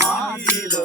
మాదిలో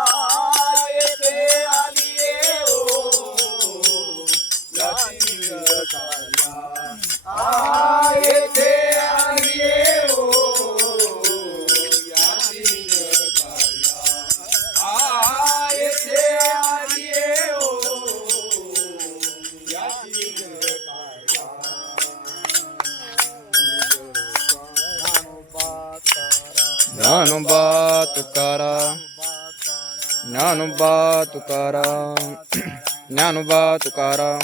નાનો બા તુકારા નાનો બા તુકારા નાનો બા તુકારા